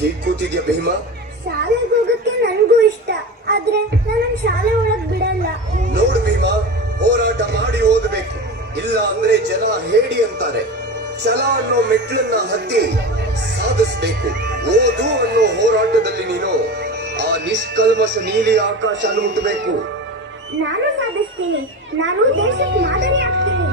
ಹೀಗ್ ಕೂತಿದ್ಯಾ ಭೀಮಾ? ಶಾಲೆಗೆ ಹೋಗಕ್ಕೆ ನನಗೂ ಇಷ್ಟ ಆದ್ರೆ ನನ್ನ ಶಾಲೆ ಒಳಗ್ ಬಿಡಲ್ಲ. ನೋಡು ಭೀಮಾ ಹೋರಾಟ ಮಾಡಿ ಓದಬೇಕು. ಇಲ್ಲ ಅಂದ್ರೆ ಜನ ಹೇಡಿ ಅಂತಾರೆ. ಛಲ ಅನ್ನೋ ಮೆಟ್ಲನ್ನ ಹತ್ತಿ ಸಾಧಿಸ್ಬೇಕು. ಓದು ಅನ್ನೋ ಹೋರಾಟದಲ್ಲಿ ನೀನು ಆ ನಿಷ್ಕಲ್ಮಸ ನೀಲಿ ಆಕಾಶ ಮುಟ್ಟಬೇಕು ನಾನು ಸಾಧಿಸ್ತೀನಿ. ನಾನು ದೇಶಕ್ಕೆ ಮಾದರಿ ಆಗ್ತೀನಿ.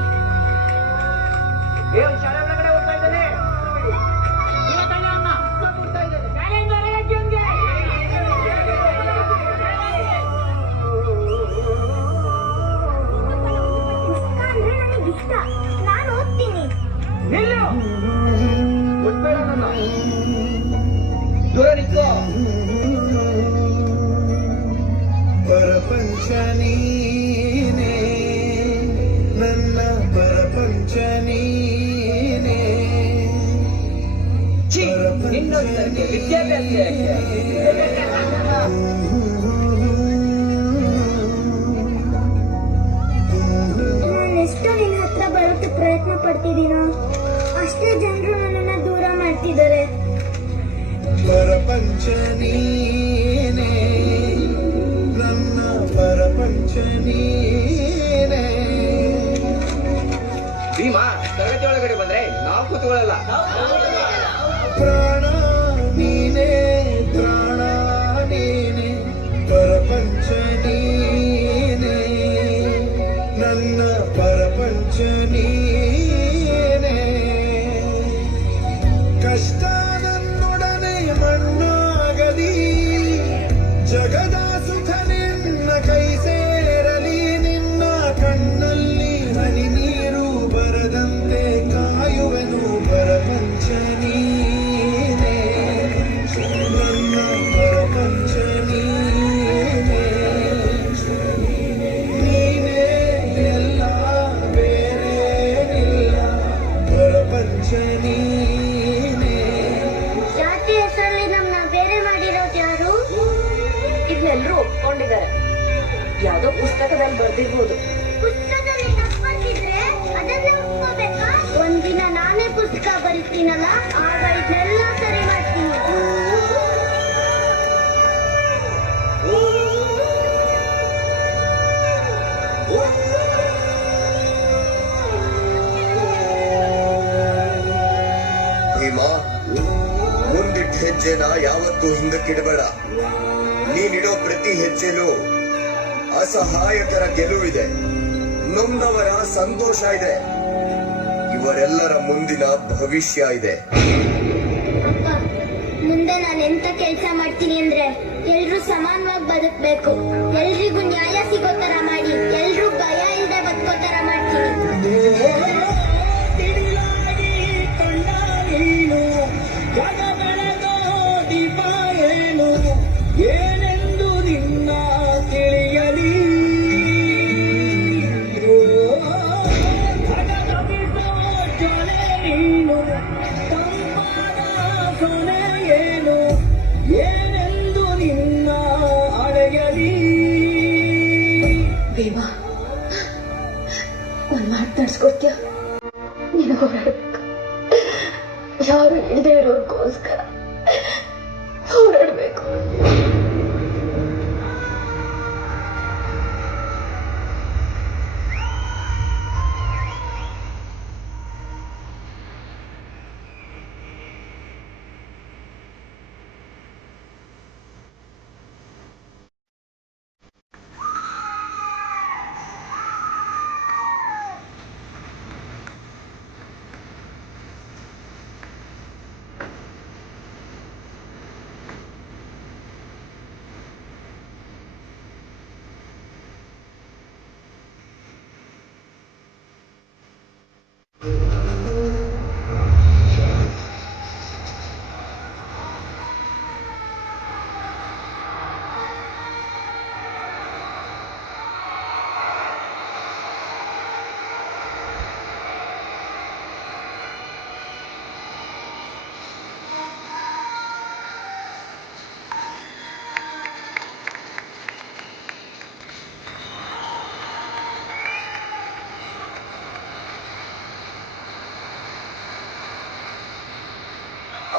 ಮುಟ್ಬೇಡ ನನ್ನ ದೂರ ನಿಂತ್ಕೋ ಪರಪಂಚ ನೀನೇ ನನ್ನ ಪರಪಂಚ ನೀನೇ ಛೀ, ನಿನ್ನೊಂದಕ್ಕೆ ವಿದ್ಯಾಭ್ಯಾಸ ಪರಪಂಚ ನೀನೇ ನನ್ನ ಪರಪಂಚನೀನೇ ಭೀಮಾ ತರಗತಿ ಒಳಗಡೆ ಬಂದ್ರೆ ನಾವು ಕೂತ್ಕೊಳ್ಳಲ್ಲ. ಪ್ರಾಣ ನೀನೇ ಪ್ರಾಣ ನೀನೇ ಪರಪಂಚನೀನೇ ನನ್ನ ಪರಪಂಚನೀನೇ ಕಷ್ಟ ಇದನ್ನೆಲ್ಲರೂ ಒಪ್ಕೊಂಡಿದ್ದಾರೆ. ಯಾವ್ದೋ ಪುಸ್ತಕದಲ್ಲಿ ಬರ್ದಿರ್ಬೋದು. ಪುಸ್ತಕದಲ್ಲಿ ತಪ್ಪಂತಿದ್ರೆ ಅದನ್ನೇ ಒಪ್ಕೋಬೇಕಾ? ಒಂದಿನ ನಾನೇ ಪುಸ್ತಕ ಬರೀತೀನಲ್ಲ ಆಗ ಇದನ್ನೆಲ್ಲ ಸರಿ ಮಾಡ್ತೀನಿ. ಭೀಮಾ ಮುಂದಿಟ್ಟ ಹೆಜ್ಜೆನ ಯಾವತ್ತೂ ಹಿಂದಕ್ಕಿಡಬೇಡ ನೀನಿಡೋ ಪ್ರತಿ ಹೆಜ್ಜೆಲೂ ಅಸಹಾಯಕರ ಗೆಲುವಿದೆ. ನೊಂದವರ ಸಂತೋಷ ಇದೆ. ಇವರೆಲ್ಲರ ಮುಂದಿನ ಭವಿಷ್ಯ ಇದೆ. ಮುಂದೆ ನಾನು ಎಂತ ಕೆಲಸ ಮಾಡ್ತೀನಿ ಅಂದ್ರೆ ಎಲ್ರು ಸಮಾನವಾಗಿ ಬದುಕ್ಬೇಕು. ಎಲ್ರಿಗೂ ನ್ಯಾಯ ಸಿಗೋ ತರ ಮಾಡಿ ಎಲ್ರೂ ಏನೆಂದು ನಿನ್ನ ತಿಳಿಯಲಿ? ಜ್ವಾಲೆ ನೀನು, ತಂಪಾದ ಸೊನೆ ಏನು? ಏನೆಂದು ನಿನ್ನ ಅಳೆಯಲಿ? ಭೀಮಾ ನಾನು ಮಾತು ನೀನು ಹೋರಾಡ್ಬೇಕು. ಯಾರು ಇಲ್ಲದೆ ಇರೋರ್ಗೋಸ್ಕರ.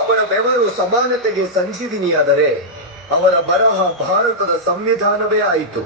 ಅವರ ಬೆವರು ಸಮಾನತೆಗೆ ಸಂಜೀವಿನಿಯಾದರೆ ಅವರ ಬರಹ ಭಾರತದ ಸಂವಿಧಾನವೇ ಆಯಿತು.